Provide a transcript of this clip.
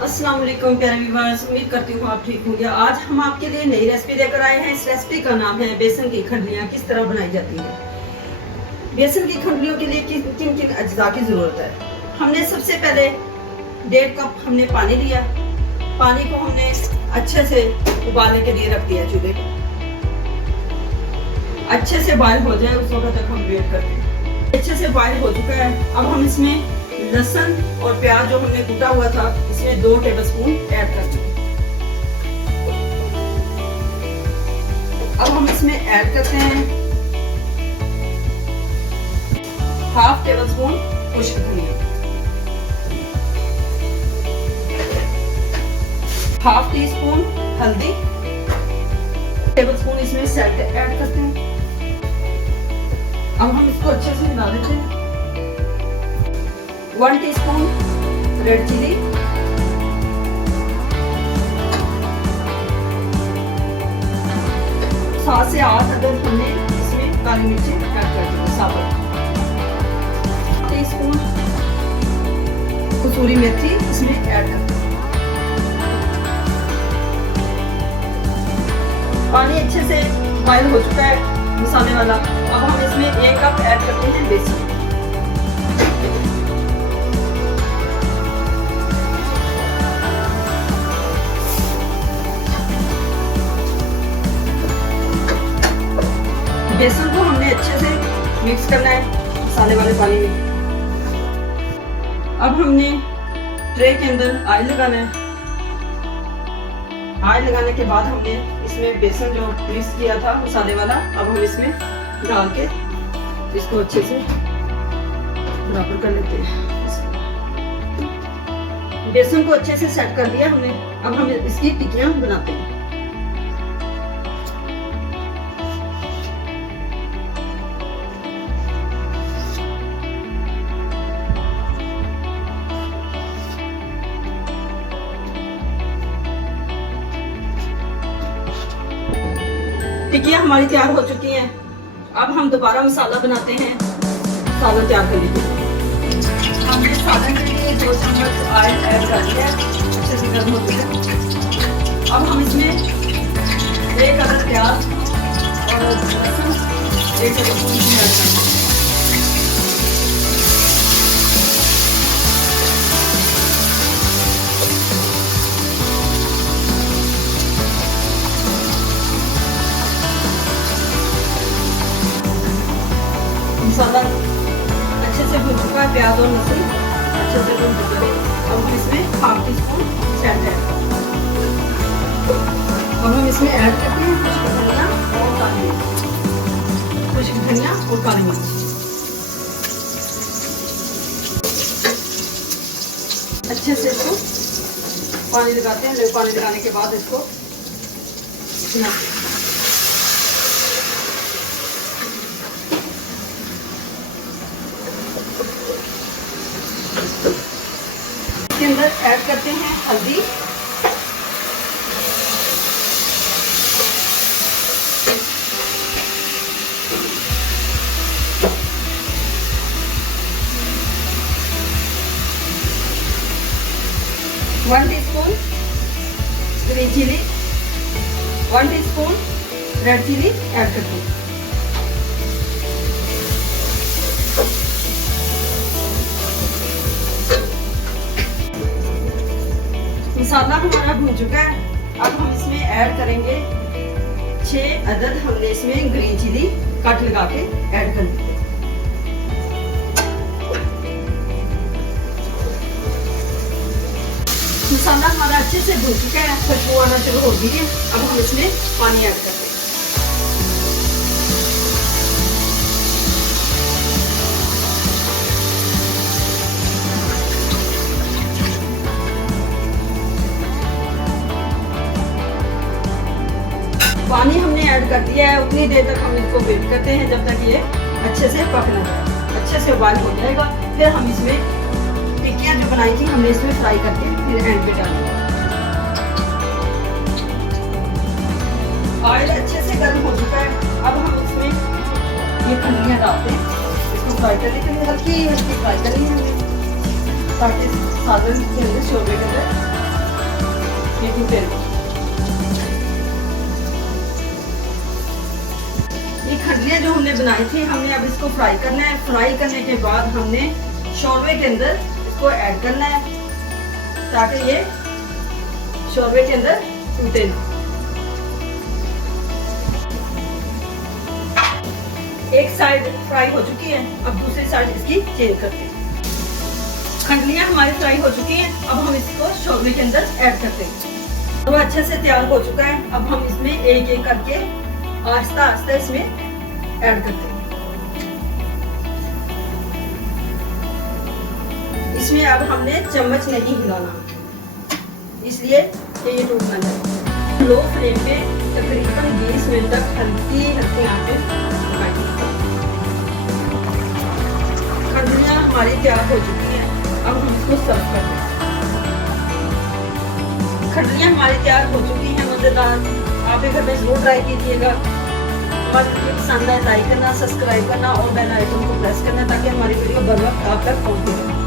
अस्सलाम वालेकुम प्यारे व्यूअर्स, उम्मीद करती हूँ आप ठीक होंगे। आज हम आपके लिए नई रेसिपी लेकर आए हैं। इस रेसिपी का नाम है बेसन की खंडलियाँ किस तरह बनाई जाती है। बेसन की खंडलियों के लिए किन किन अज्जा की ज़रूरत है। हमने सबसे पहले 1.5 कप हमने पानी लिया। पानी को हमने अच्छे से उबालने के लिए रख दिया चूल्हे पर। अच्छे से बॉयल हो जाए उस वक्त तक हम वेट करते हैं। अच्छे से बॉयल हो चुका है। अब हम इसमें लहसुन और प्याज जो हमने कूटा हुआ था इसमें 2 टेबलस्पून ऐड करते हैं। अब हम इसमें ऐड करते हैं 1/2 टेबलस्पून खुश्क धनिया, 1/2 टीस्पून हल्दी, टेबलस्पून इसमें सॉल्ट ऐड करते हैं। अब हम इसको अच्छे से मिला देते हैं। 1 टीस्पून रेड चिली, 7 से 8 अदद हमने इसमें काली मिर्ची ऐड कर दी साबुत, टीस्पून कसूरी मेथी इसमें ऐड कर दी। पानी अच्छे से बॉयल हो चुका है मसाले वाला। अब हम इसमें 1 कप ऐड करते हैं बेसन। बेसन को हमने अच्छे से मिक्स करना है मसाले वाले पानी में। अब हमने ट्रे के अंदर ऑयल लगाना है। ऑयल लगाने के बाद हमने इसमें बेसन जो मिक्स किया था मसाले वाला अब हम इसमें डाल के इसको अच्छे से बराबर कर लेते हैं। बेसन को अच्छे से सेट कर दिया हमने। अब हम इसकी टिक्कियां बनाते हैं। टिक्कियाँ हमारी तैयार हो चुकी हैं। अब हम दोबारा मसाला बनाते हैं। सालन तैयार कर लीजिए। हमने सालन के लिए 2 चम्मच ऑयल ऐड कर दिया है, अच्छे से गर्म हो चुका है। अब हम इसमें 1 अदद प्याज और लहसुन 1 अदद ऐड करेंगे। मसाला अच्छे से भून चुका है, प्याज और लहसुन अच्छे से भून चुके हैं। अब हम इसमें 1/2 टीस्पून सॉल्ट ऐड करते हैं। अब हम इसमें ऐड करते हैं खुश्क धनिया और काली मिर्च, खुश्क धनिया और काली मिर्च। अच्छे से इसको पानी लगाते हैं। पानी लगाने के बाद इसको भुनाते हैं। इसके अंदर ऐड करते हैं हल्दी, one teaspoon green chilli, 1 teaspoon red chilli add करते हैं। मसाला हमारा भून चुका है। अब हम इसमें ऐड करेंगे 6 अदद हमने इसमें ग्रीन चिली कट लगा के ऐड कर दी। मसाला हमारा अच्छे से भून चुका है, खुशबू आना शुरू हो गई है। अब हम इसमें पानी ऐड करते हैं। पानी हमने ऐड कर दिया है। उतनी देर तक हम इसको वेट करते हैं जब तक ये अच्छे से पक ना जाए। अच्छे से बॉयल हो जाएगा। फिर हम इसमें टिक्कियाँ जो बनाई थी हमने इसमें फ्राई करके फिर एंड पे डालेंगे। ऑयल अच्छे से गर्म हो चुका है। अब हम इसमें ये खंडलियाँ डालते हैं। इसको फ्राई करने के लिए हल्की फ्राई करनी है ताकि सालन के अंदर शोरबे के अंदर ये टूटे ना। ये खंडलियाँ जो हमने बनाई थी, हमने अब इसको फ्राई करना है। फ्राई करने के बाद हमने शोरबे के अंदर इसको ऐड करना है ताकि ये शोरबे के अंदर टूटे ना। एक साइड फ्राई हो चुकी है, अब दूसरी साइड इसकी चेंज करते हैं। खंडलियाँ हमारी फ्राई हो चुकी हैं, अब हम इसको शोरबे के अंदर ऐड करते हैं। तो अच्छे से तैयार हो चुका है। अब हम इसमें एक एक करके आहिस्ता आहिस्ता इसमें ऐड करते हैं। इसमें अब हमने चम्मच नहीं हिलाना, इसलिए कि ये टूट ना जाए। लो फ्लेम पे तकरीबन 20 मिनट तक हल्की हल्की आंच पे पकाएंगे। खंडलियाँ हमारी तैयार हो चुकी हैं, अब हम इसको सर्व करते हैं। खंडलियाँ हमारी तैयार हो चुकी हैं, मज़ेदार। आप एक घर में जरूर ट्राई कीजिएगा। हमारी वीडियो पसंद आए लाइक करना, सब्सक्राइब करना और बेल आइकन को प्रेस करना ताकि हमारी वीडियो बर वक्त आप तक पहुँचे।